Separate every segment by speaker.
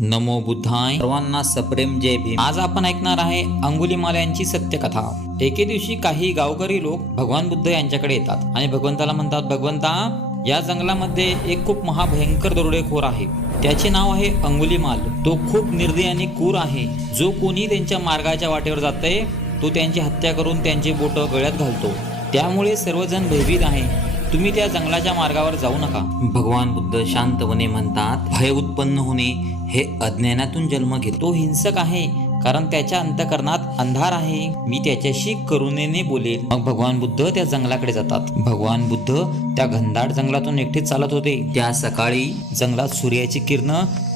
Speaker 1: नमो बुद्धाय. सर्वांना सप्रेम जय भीम. आज आपण ऐकणार आहे अंगुलीमाल यांची सत्यकथा. एके दिवशी काही गावकरी लोक भगवान बुद्ध यांच्याकडे येतात आणि भगवंताला म्हणतात भगवंता या जंगलामध्ये एक खूप महाभयंकर दरोडेखोर आहे. त्याचे नाव आहे अंगुलीमाल. तो खूप निर्दय आणि क्रूर आहे. जो कोणी त्यांच्या मार्गाच्या वाटेवर जाते तो त्यांची हत्या करून त्यांचे बोट गळ्यात घालतो. त्यामुळे सर्वजण भयभीत आहे. तुम्ही त्या जंगलाच्या मार्गावर जाऊ नका. भगवान बुद्ध शांतपणे म्हणतात भय उत्पन्न होणे हे अज्ञानातून जन्म घेतो. तो हिंसक आहे कारण त्याच्या अंतकरणात अंधार आहे. मी त्याच्याशी करुणेने बोलेल मग भगवान बुद्ध त्या जंगलाकडे जातात. भगवान बुद्ध त्या घनदाट जंगलातून एकटेच चालत होते. त्या सकाळी जंगलात सूर्याची किरण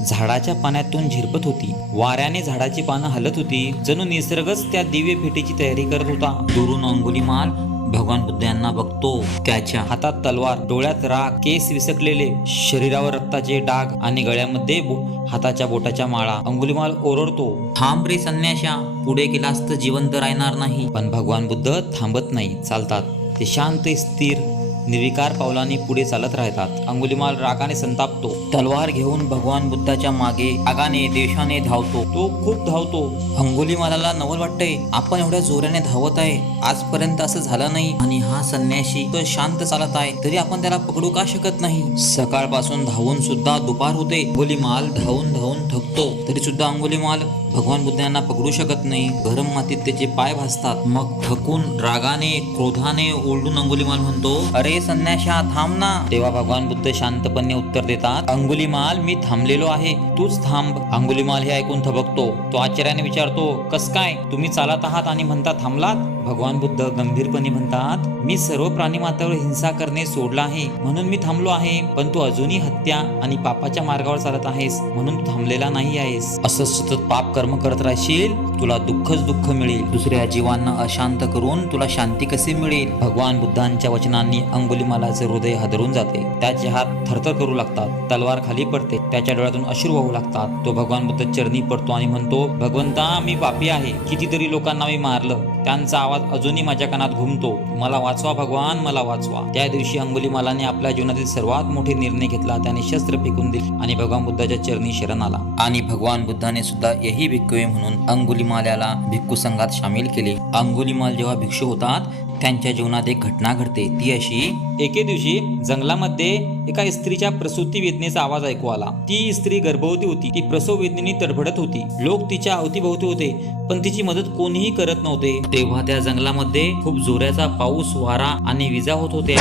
Speaker 1: झाडाच्या पाण्यातून झिरपत होती. वाऱ्याने झाडाची पानं हलत होती. जणू निसर्गच त्या दिव्य भेटीची तयारी करत होता. दुरून अंगुलीमाल भगवान बुद्ध यांना बघतो. त्याच्या हातात तलवार डोळ्यात राग केस विसकलेले शरीरावर रक्ताचे डाग आणि गळ्यामध्ये बो- हाताच्या बोटाच्या माळा. अंगुलीमाल ओरडतो थांब रे संन्याशा पुढे गेलास तर जिवंत राहणार नाही. पण भगवान बुद्ध थांबत नाही चालतात. ते शांत स्थिर निर्विकार पावलांनी पुढे चालत राहतात. अंगुलीमाल रागाने संतापतो. तलवार घेऊन भगवान बुद्धाच्या मागे रागाने देशाने धावतो. तो खूप धावतो. अंगुलीमालाला नवल वाटतंय. आपण एवढ्या जोराने धावत आहे. आजपर्यंत असं झालं नाही. आणि हा संन्याशी तो शांत चालत आहे. तरी आपण त्याला पकडू का शकत नाही? सकाळपासून धावून सुद्धा दुपार होते. अंगुलीमाल धावून धावून थकतो. तरी सुद्धा अंगुलीमाल भगवान बुद्धांना पकडू शकत नाही. गरम मातीत त्याचे पाय भासतात. मग थकून रागाने क्रोधाने ओरडून अंगुलीमाल म्हणतो अरे संन्याशा थांब ना. तेव्हा भगवान बुद्ध शांतपणे उत्तर देतात अंगुलीमाल मी थांबलेलो आहे. तूच थांब. अंगुलीमाल हे ऐकून थबकतो. तो आश्चर्याने विचारतो कस काय? तुम्ही चालत आहात आणि म्हणता थांबलात? भगवान बुद्ध गंभीरपणे म्हणतात मी सर्व प्राणी मात्रावर हिंसा करणे सोडला आहे. म्हणून मी थांबलो आहे. पण तू अजूनही हत्या आणि पापाच्या मार्गावर चालत आहेस. म्हणून थांबलेला नाही आहेस. असं सतत पाप कर्म करत राहशील तुला दुःखच दुःख मिळेल. दुसऱ्या जीवांना अशांत करून तुला शांती कशी मिळेल? भगवान बुद्धांच्या वचनांनी अंगुलीमालाचे हृदय हादरून जाते. त्याचे हात थरथर करू लागतात तलवार खाली पडते. त्याच्या डोळ्यातून अश्रू वाहू लागतात. तो भगवान बुद्ध चरणी पडतो आणि म्हणतो भगवंता मी पापी आहे. कितीतरी लोकांना मी मारलं. त्यांचा आवाज अजूनही माझ्या कानात घुमतो. मला वाचवा भगवान मला वाचवा. त्या दिवशी अंगुलीमालाने आपल्या जीवनातील सर्वात मोठे निर्णय घेतला. त्याने शस्त्र फेकून दिले आणि भगवान बुद्धाच्या चरणी शरण आला. आणि भगवान बुद्धाने सुद्धा यही भिक्कवे म्हणून अंगुलीमाल्याला भिक्खू संघात सामील केले. अंगुलीमाल जेव्हा भिक्षू होतात त्यांच्या जीवनात एक घटना घडते. ती अशी एके दिवशी जंगलामध्ये एका स्त्रीच्या प्रसूती वेदनेचा आवाज ऐकू आला. ती स्त्री गर्भवती होती. ती प्रसव वेदनेने तडफडत होती. लोक तिच्या अवतीभोवती होते पण तिची मदत कोणीही करत नव्हते. तेव्हा त्या जंगलामध्ये खूप जोराचा पाऊस वारा आणि विजा होत होते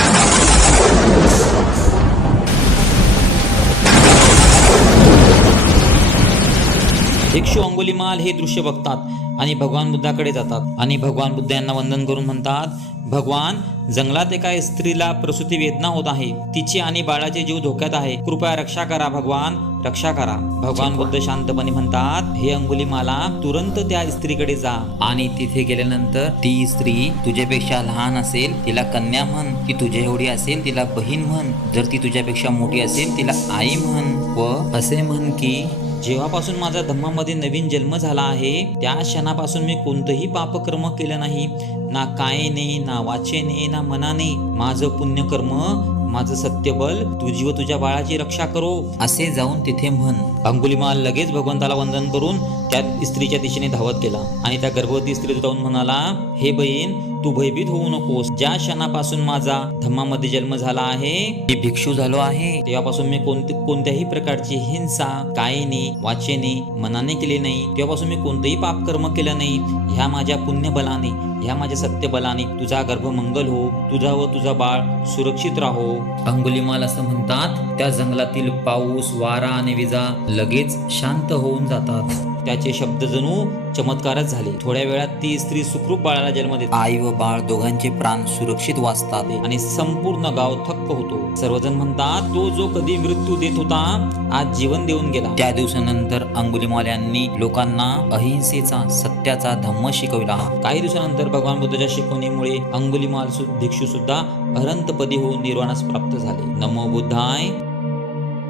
Speaker 1: भिक्षू अंगुलीमाल हे दृश्य बघतात आणि भगवान बुद्धाकडे जातात. आणि भगवान बुद्ध यांना वंदन करून म्हणतात भगवान जंगलात एका स्त्रीला प्रसूती वेदना होत आहे. तिची आणि बाळाचे जीव धोक्यात आहे. कृपया रक्षा करा भगवान. रक्षा करा. भगवान बुद्ध शांतपणे म्हणतात हे अंगुली माला तुरंत त्या स्त्रीकडे जा. आणि तिथे गेल्यानंतर ती स्त्री तुझ्यापेक्षा लहान असेल तिला कन्या म्हण. ती तुझ्या एवढी असेल तिला बहीण म्हण. जर ती तुझ्यापेक्षा मोठी असेल तिला आई म्हण. व असे म्हण की जेव्हापासून माझा धम्मामध्ये नवीन जन्म झाला आहे त्या क्षणापासून मी कोणतंही पापकर्म केलं नाही. ना कायेने ना वाचेने ना मनाने माझं पुण्यकर्म माझं सत्यबल तुझी व तुझ्या बाळाची रक्षा करो असे जाऊन तिथे म्हण. अंगुलीमाल लगेच भगवंताला वंदन करून त्या स्त्रीच्या दिशेने धावत गेला. आणि त्या गर्भवती स्त्री जाऊन म्हणाला हे बहीण तू भयभीत होऊ नकोस. ज्या क्षणापासून माझा धम्मामध्ये जन्म झाला आहे मी भिक्षू झालो आहे. तेव्हापासून मी कोणती कोणत्याही प्रकारची हिंसा कायेने वाचेने मनाने केली नाही. तेव्हापासून मी कोणतंही पापकर्म केलं नाही. ह्या माझ्या पुण्यबलाने ह्या माझ्या सत्यबलाने तुझा गर्भ मंगल हो. तुझा व तुझा बाळ सुरक्षित राहो. अंगुलीमाल असं म्हणतात त्या जंगलातील पाऊस वारा आणि विजा लगेच शांत होऊन जातात. त्या त्याचे शब्द जणू चमत्कारच झाले. थोड्या वेळात ती स्त्री सुखरूप बाळाला जन्म देते. आई व बाळ दोघांचे प्राण सुरक्षित वाचतात. आणि संपूर्ण गाव थक्क होतो. सर्वजण म्हणतात तो जो कधी मृत्यू देत होता आज जीवन देऊन गेला. त्या दिवसानंतर अंगुलीमाल यांनी लोकांना अहिंसेचा सत्याचा धम्म शिकविला. काही दिवसानंतर भगवान बुद्धाच्या शिकवणीमुळे अंगुलीमाल भिक्षू सुद्धा अनंतपदी होऊन निर्वाणास प्राप्त झाले. नमो बुद्धाय.